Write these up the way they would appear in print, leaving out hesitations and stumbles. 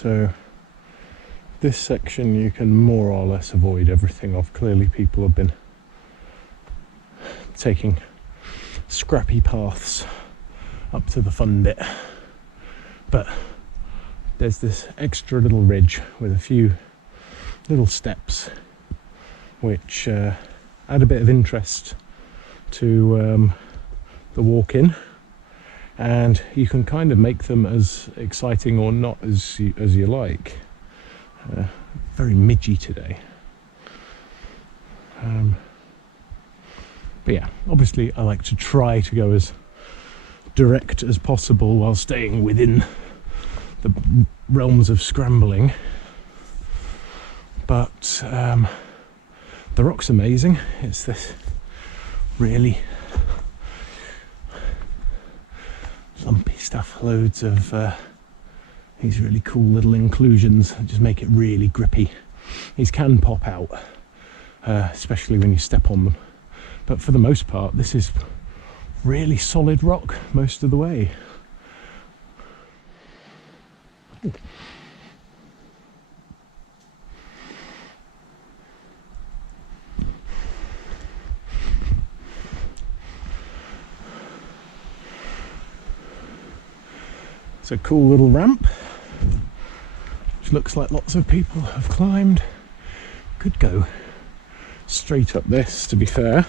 So this section you can more or less avoid everything off. Clearly people have been taking scrappy paths up to the fun bit, but there's this extra little ridge with a few little steps which add a bit of interest to the walk in, and you can kind of make them as exciting or not as you like. Very midgy today, but yeah, obviously I like to try to go as direct as possible while staying within the realms of scrambling, but the rock's amazing. It's this really lumpy stuff, loads of these really cool little inclusions that just make it really grippy. These can pop out, especially when you step on them, but for the most part this is really solid rock most of the way. It's a cool little ramp which looks like lots of people have climbed. Could go straight up this, to be fair,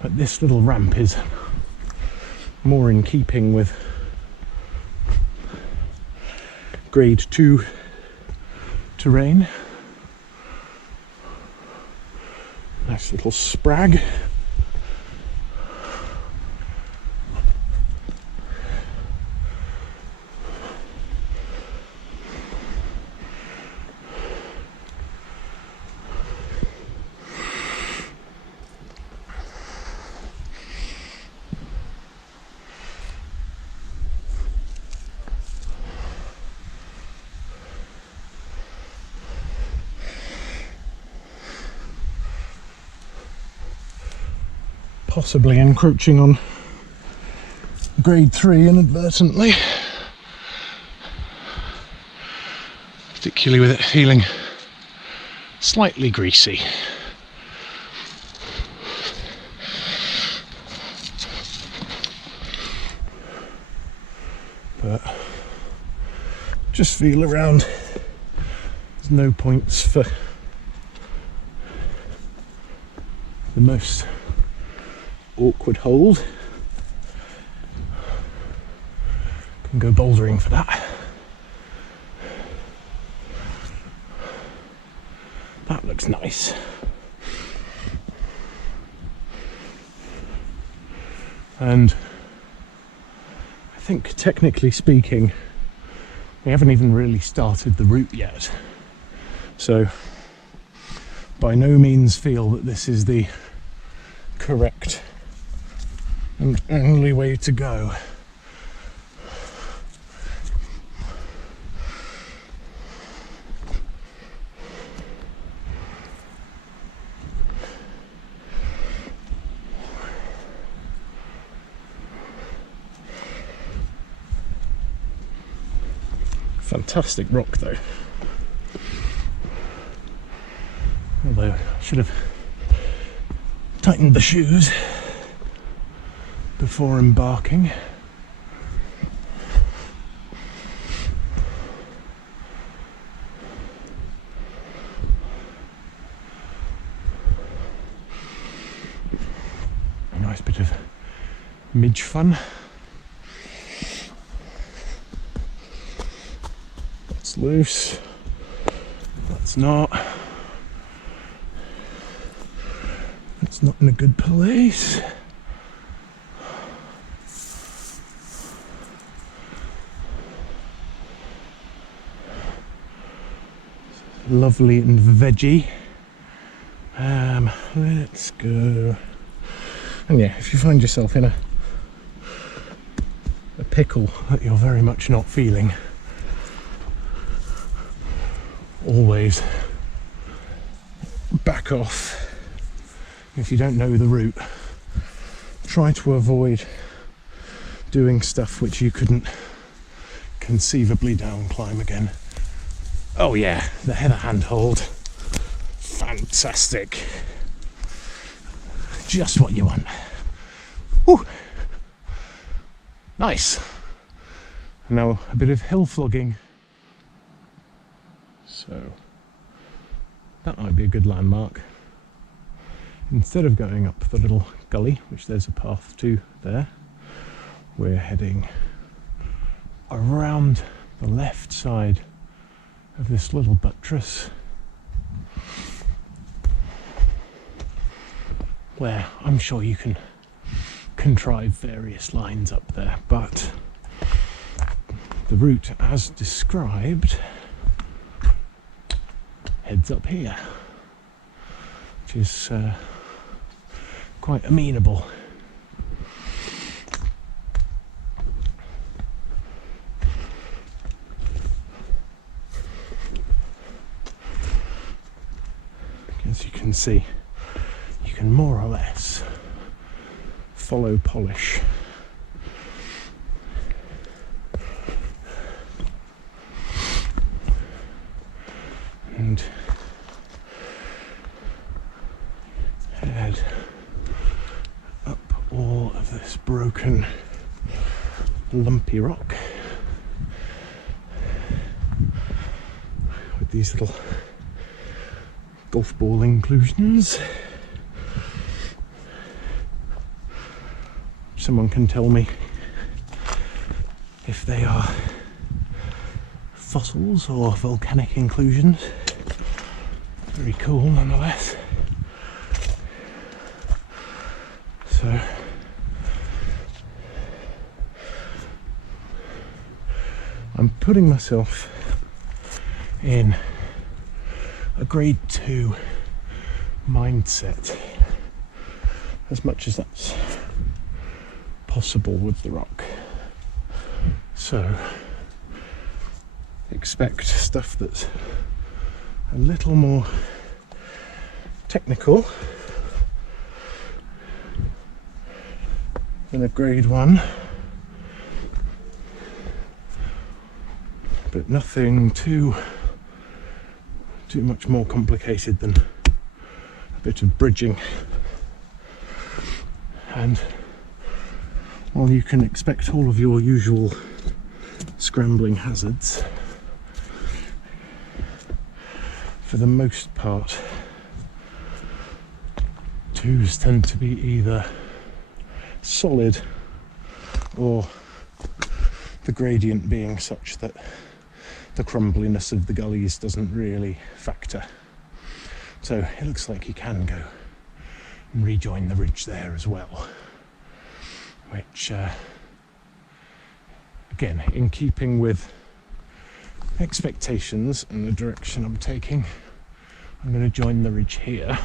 but this little ramp is more in keeping with grade 2 terrain. Nice little sprag. Possibly encroaching on grade 3 inadvertently, particularly with it feeling slightly greasy. But just feel around. There's no points for the most awkward hold. Can go bouldering for that. That looks nice. And I think technically speaking we haven't even really started the route yet, so by no means feel that this is the correct and only way to go. Fantastic rock though. Although I should have tightened the shoes before embarking. A nice bit of midge fun. That's loose, that's not. It's not in a good place. Lovely and veggie. Let's go. And yeah, if you find yourself in a pickle that you're very much not feeling, always back off. If you don't know the route, try to avoid doing stuff which you couldn't conceivably down climb again. Oh yeah, the heather handhold. Fantastic. Just what you want. Whew. Nice. Now a bit of hill flogging. So that might be a good landmark. Instead of going up the little gully, which there's a path to there, we're heading around the left side of this little buttress, where I'm sure you can contrive various lines up there, but the route as described heads up here, which is quite amenable. As you can see, you can more or less follow polish. And head up all of this broken, lumpy rock with these little golf ball inclusions. Someone can tell me if they are fossils or volcanic inclusions. Very cool nonetheless. So I'm putting myself in a grade 2 mindset as much as that's possible with the rock. So expect stuff that's a little more technical than a grade 1, but nothing too much more complicated than a bit of bridging. And while you can expect all of your usual scrambling hazards, for the most part 2s tend to be either solid or the gradient being such that the crumbliness of the gullies doesn't really factor. So it looks like you can go and rejoin the ridge there as well, which again, in keeping with expectations and the direction I'm taking, I'm going to join the ridge here.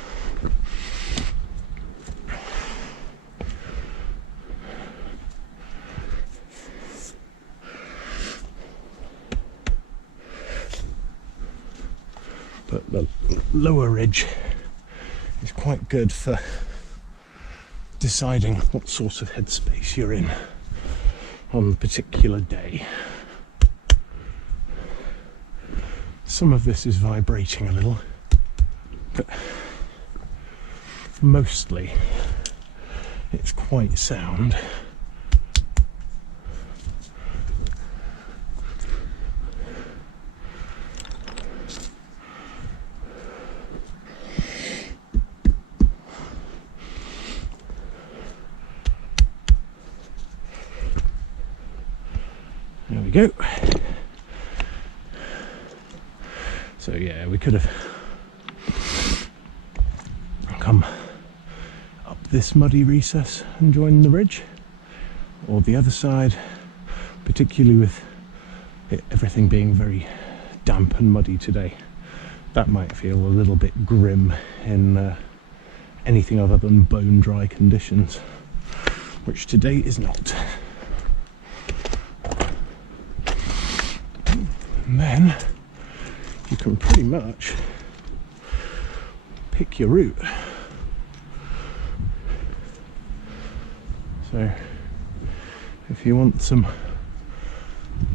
But the lower ridge is quite good for deciding what sort of headspace you're in on the particular day. Some of this is vibrating a little, but mostly it's quite sound. There we go. So yeah, we could have come up this muddy recess and joined the ridge, or the other side, particularly with everything being very damp and muddy today. That might feel a little bit grim in anything other than bone dry conditions, which today is not. And then you can pretty much pick your route. So if you want some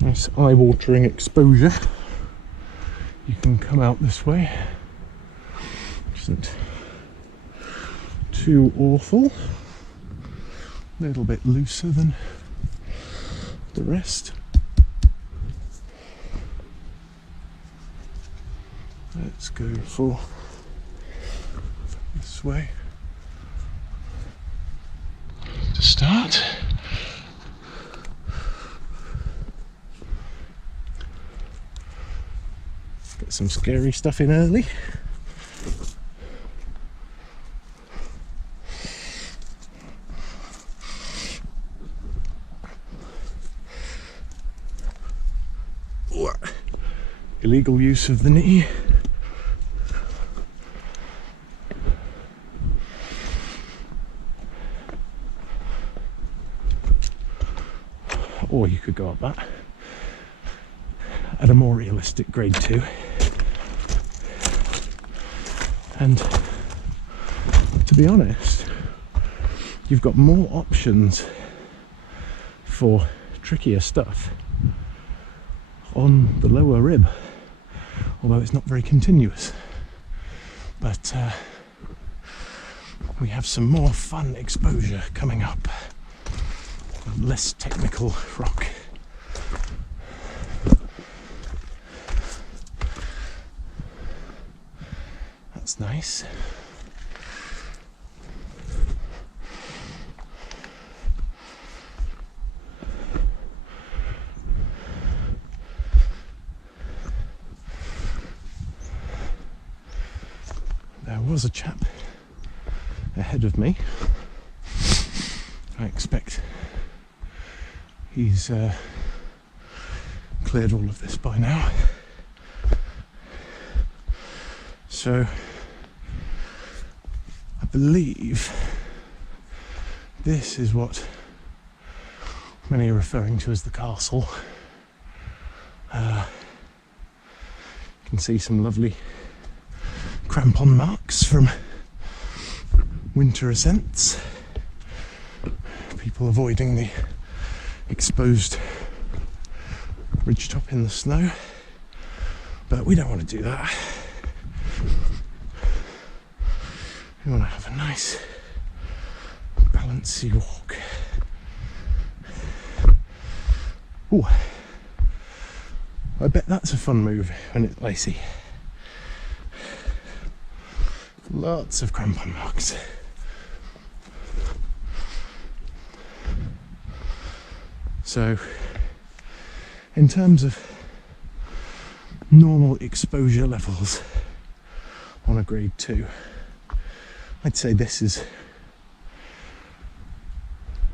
nice eye-watering exposure, you can come out this way, which isn't too awful. A little bit looser than the rest. Let's go for this way to start. Get some scary stuff in early. Illegal use of the knee. Or you could go up that at a more realistic grade 2. And to be honest, you've got more options for trickier stuff on the lower rib, although it's not very continuous. But we have some more fun exposure coming up. Less technical rock. That's nice. There was a chap ahead of me. I expect he's cleared all of this by now. So I believe this is what many are referring to as the castle. You can see some lovely crampon marks from winter ascents. People avoiding the exposed ridgetop in the snow, but we don't want to do that. We want to have a nice balancy walk. Ooh, I bet that's a fun move when it's icy. Lots of crampon marks. So, in terms of normal exposure levels on a grade 2, I'd say this is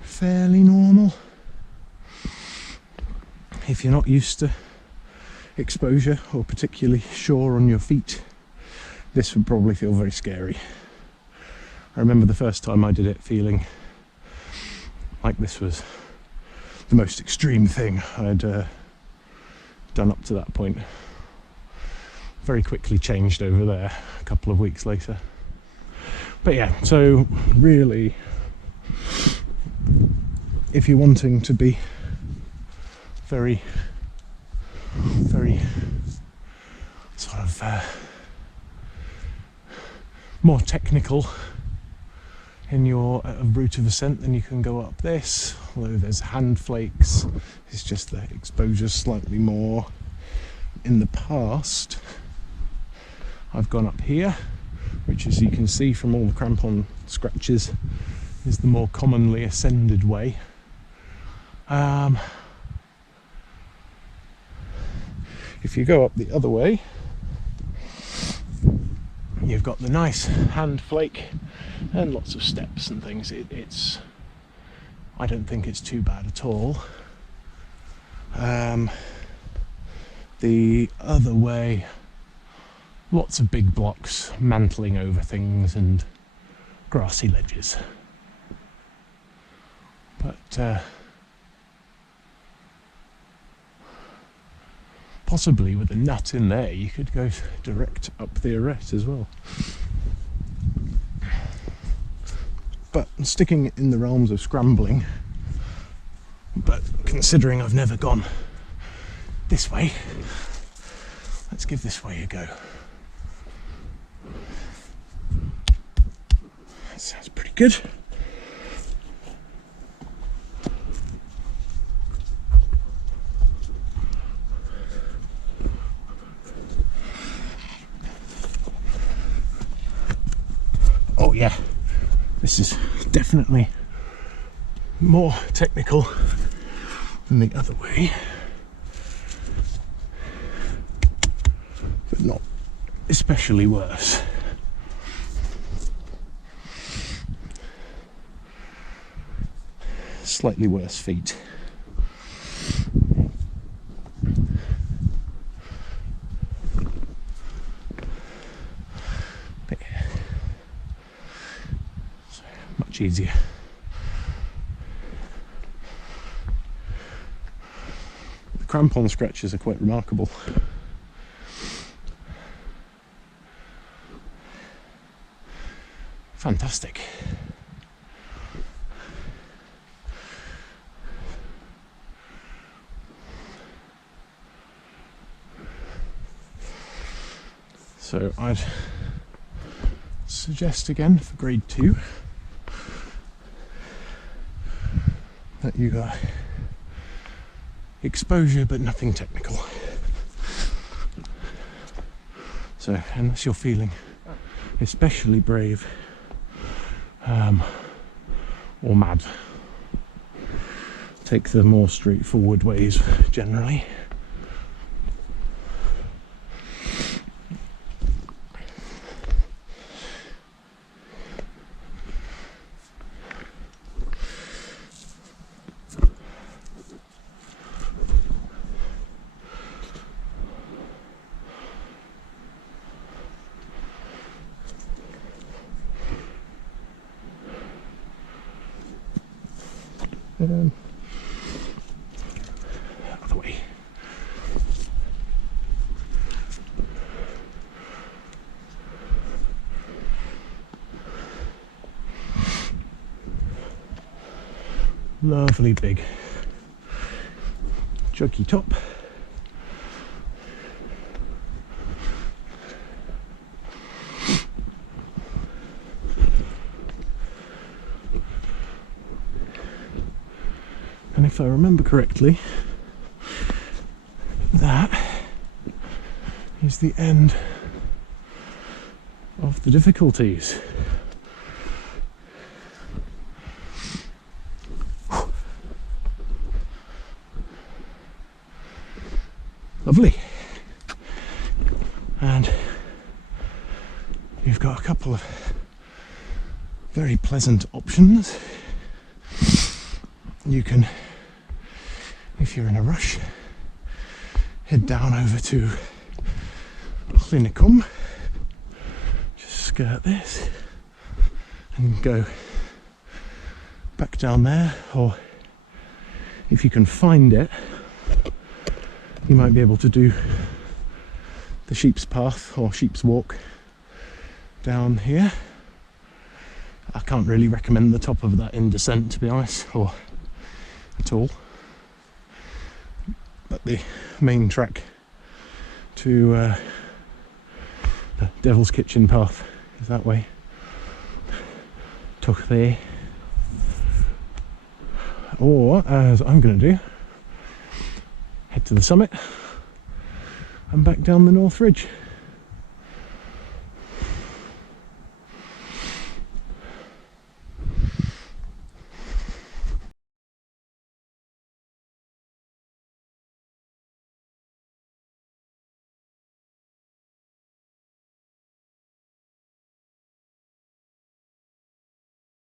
fairly normal. If you're not used to exposure or particularly sure on your feet, this would probably feel very scary. I remember the first time I did it feeling like this was the most extreme thing I'd done up to that point. Very quickly changed over there a couple of weeks later. But yeah, so really, if you're wanting to be very sort of more technical in your route of ascent, then you can go up this, although there's hand flakes. It's just the exposure slightly more. In the past, I've gone up here, which, as you can see from all the crampon scratches, is the more commonly ascended way. If you go up the other way, you've got the nice hand flake and lots of steps and things. I don't think it's too bad at all. The other way, lots of big blocks mantling over things and grassy ledges. But possibly with a nut in there, you could go direct up the arete as well. But sticking in the realms of scrambling, but considering I've never gone this way, Let's give this way a go. That sounds pretty good. Oh yeah, this is definitely more technical than the other way, but not especially worse. Slightly worse feet. But yeah, so much easier. The crampon scratches are quite remarkable. Fantastic. So I'd suggest again for grade 2 that you got exposure but nothing technical. So unless you're feeling especially brave or mad, take the more straightforward ways generally. Other way. Lovely big juggy top. And if I remember correctly, that is the end of the difficulties. Lovely. And you've got a couple of very pleasant options. You can, if you're in a rush, head down over to Clinicum, just skirt this and go back down there, or if you can find it, you might be able to do the Sheep's Path or Sheep's Walk down here. I can't really recommend the top of that in descent, to be honest, or at all, but the main track to the Devil's Kitchen path is that way. Tuck there. Or, as I'm going to do, head to the summit and back down the North Ridge.